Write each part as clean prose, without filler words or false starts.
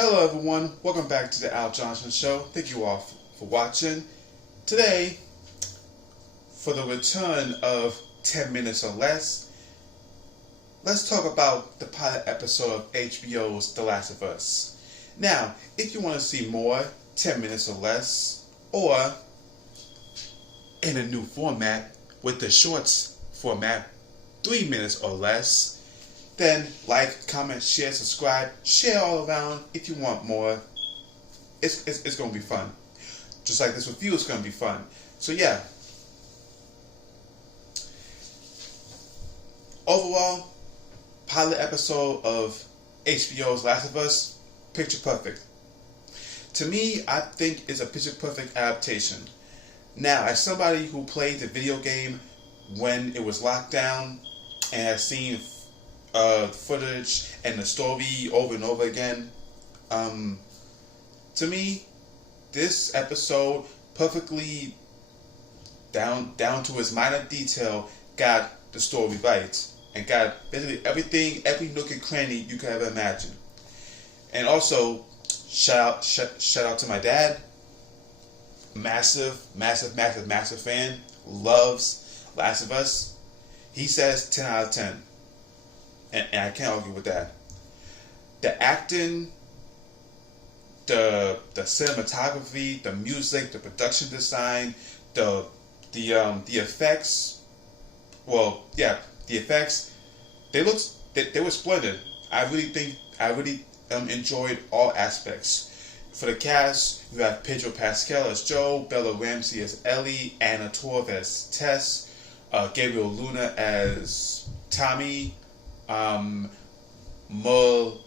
Hello everyone, welcome back to the Al Johnson Show. Thank you all for watching. Today, for the return of 10 Minutes or Less, let's talk about the pilot episode of HBO's The Last of Us. Now, if you want to see more 10 Minutes or Less, or in a new format with the shorts format, 3 minutes or less, then like, comment, share, subscribe, share all around if you want more. It's going to be fun. Just like this review is going to be fun. So yeah. Overall, pilot episode of HBO's Last of Us, picture perfect. To me, I think it's a picture perfect adaptation. Now, as somebody who played the video game when it was locked down and has seen footage and the story over and over again, to me, this episode perfectly down to its minor detail got the story right and got basically everything, every nook and cranny you could ever imagine. And also, shout out to my dad. Massive fan. Loves Last of Us. He says 10 out of 10. And I can't argue with that. The acting, the cinematography, the music, the production design, the effects. Well, yeah, the effects. They were splendid. I really enjoyed all aspects. For the cast, you have Pedro Pascal as Joe, Bella Ramsey as Ellie, Anna Torv as Tess, Gabriel Luna as Tommy, Merle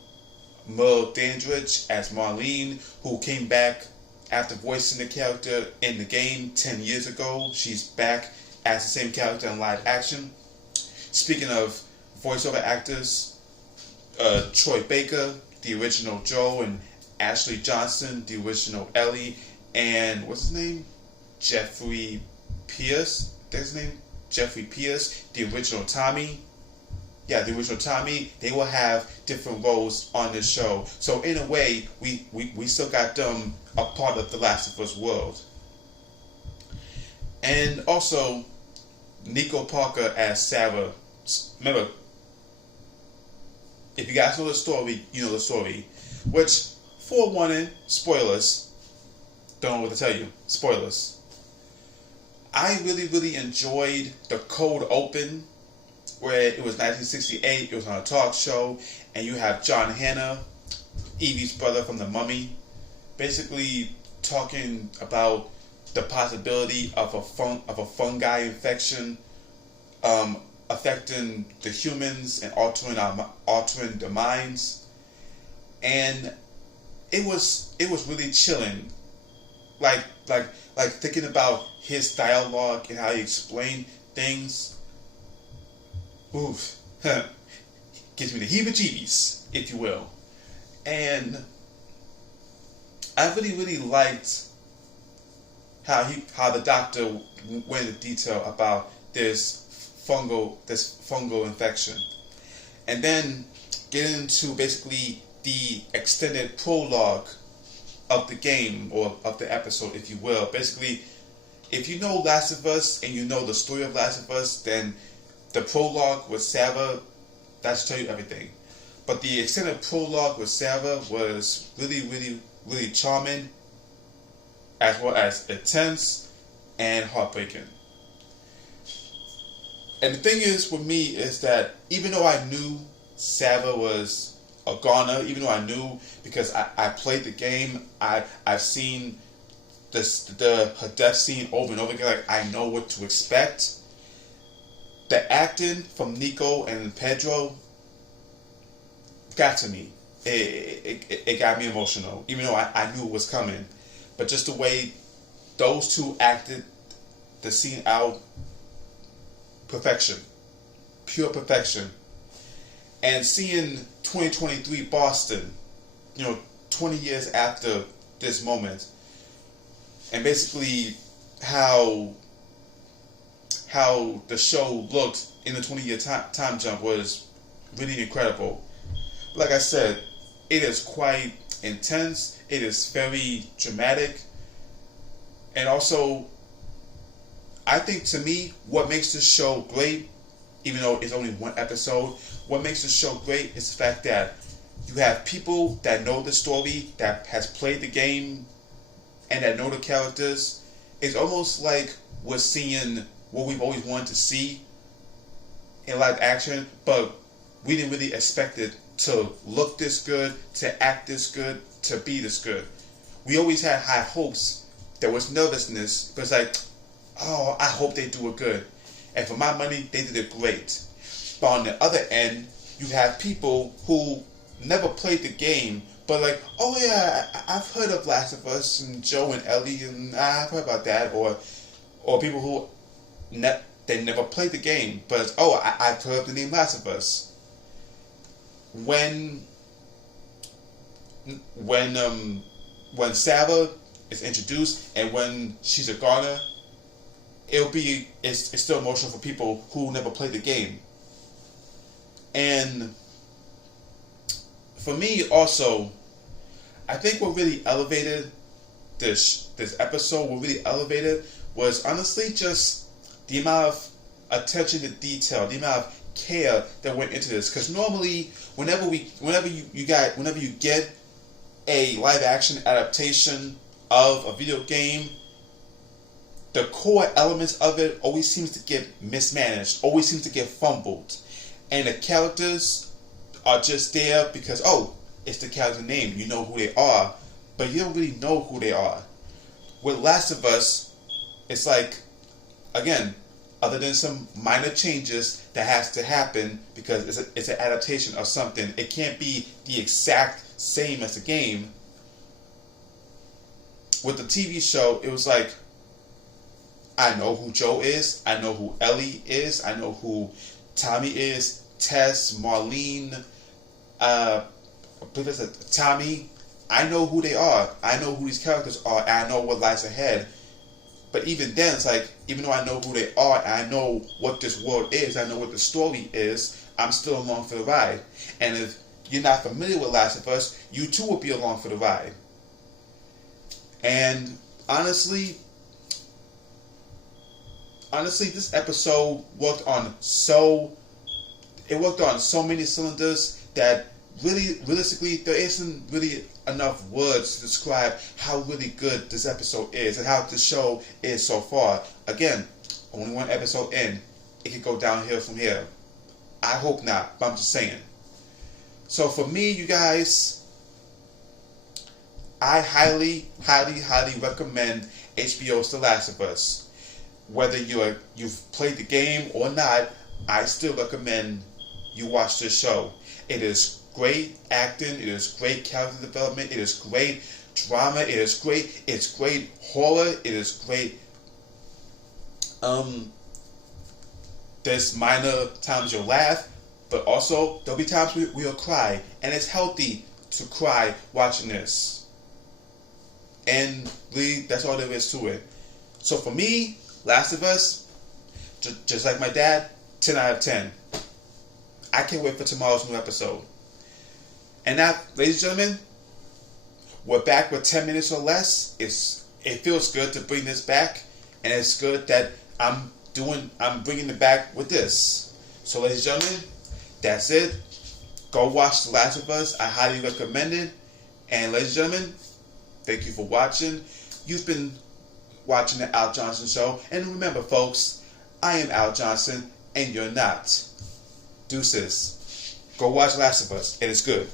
Dandridge as Marlene, who came back after voicing the character in the game 10 years ago. She's back as the same character in live action. Speaking of voiceover actors, Troy Baker, the original Joe, and Ashley Johnson, the original Ellie, and what's his name? Jeffrey Pierce. That's his name? Jeffrey Pierce, the original Tommy. Yeah, the original Tommy. They will have different roles on this show. So in a way, we still got them a part of the Last of Us world. And also, Nico Parker as Sarah. Remember, if you guys know the story, you know the story. Which, forewarning, spoilers. Don't know what to tell you. Spoilers. I really enjoyed the cold open, where it was 1968, it was on a talk show, and you have John Hannah, Evie's brother from The Mummy, basically talking about the possibility of a fungi infection affecting the humans and altering their minds. And it was really chilling. Like thinking about his dialogue and how he explained things. Oof. Gives me the heebie-jeebies, if you will. And I really liked how the doctor went into detail about this fungal infection. And then get into basically the extended prologue of the game, or of the episode, if you will. Basically, if you know Last of Us and you know the story of Last of Us, then the prologue with Sarah, that should tell you everything. But the extended prologue with Sarah was really charming, as well as intense and heartbreaking. And the thing is with me is that even though I knew Sarah was a goner, even though I knew, because I played the game, I've seen her death scene over and over again, like I know what to expect. The acting from Nico and Pedro got to me. It got me emotional, even though I knew it was coming. But just the way those two acted the scene out, perfection. Pure perfection. And seeing 2023 Boston, 20 years after this moment, and basically how the show looked in the 20-year time jump was really incredible. Like I said, it is quite is intense. It is very dramatic. And also, I think to me, what makes this show great, even though it's only one episode, what makes this show great is the fact that you have people that know the story, that has played the game, and that know the characters. It's almost like we're seeing what we've always wanted to see in live action, but we didn't really expect it to look this good, to act this good, to be this good. We always had high hopes. There was nervousness, but it's like, oh, I hope they do it good. And for my money, they did it great. But on the other end, you have people who never played the game, but like, oh yeah, I've heard of Last of Us and Joe and Ellie, and I've heard about that. Or people who they never played the game, but oh, I've heard of the name Last of Us. When Sarah is introduced and when she's a goner, it's still emotional for people who never played the game. And for me also, I think what really elevated this episode, what really elevated was honestly just the amount of attention to detail, the amount of care that went into this. Because normally, whenever you get a live action adaptation of a video game, the core elements of it always seems to get mismanaged, always seems to get fumbled, and the characters are just there because, oh, it's the character name, you know who they are, but you don't really know who they are. With Last of Us, it's like, again, other than some minor changes that has to happen because it's an adaptation of something, it can't be the exact same as the game. With the TV show, it was like, I know who Joe is, I know who Ellie is, I know who Tommy is, Tess, Marlene, Tommy. I know who they are. I know who these characters are, and I know what lies ahead. But even then, it's like, even though I know who they are, and I know what this world is, I know what the story is, I'm still along for the ride. And if you're not familiar with Last of Us, you too will be along for the ride. And honestly, this episode worked on so many cylinders that realistically, there isn't really enough words to describe how really good this episode is and how the show is so far. Again, only one episode in, it could go downhill from here. I hope not, but I'm just saying. So for me, you guys, I highly, highly, highly recommend HBO's The Last of Us. Whether you've played the game or not, I still recommend you watch this show. It is great acting, it is great character development, it is great drama, it's great horror, it is great. There's minor times you'll laugh, but also there'll be times we'll cry, and it's healthy to cry watching this. And really, that's all there is to it. So for me, Last of Us, just like my dad, 10 out of 10. I can't wait for tomorrow's new episode. And now, ladies and gentlemen, we're back with 10 minutes or less. It feels good to bring this back, and it's good that I'm bringing it back with this. So, ladies and gentlemen, that's it. Go watch The Last of Us. I highly recommend it. And ladies and gentlemen, thank you for watching. You've been watching the Al Johnson Show, and remember, folks, I am Al Johnson, and you're not. Deuces. Go watch Last of Us. It is good.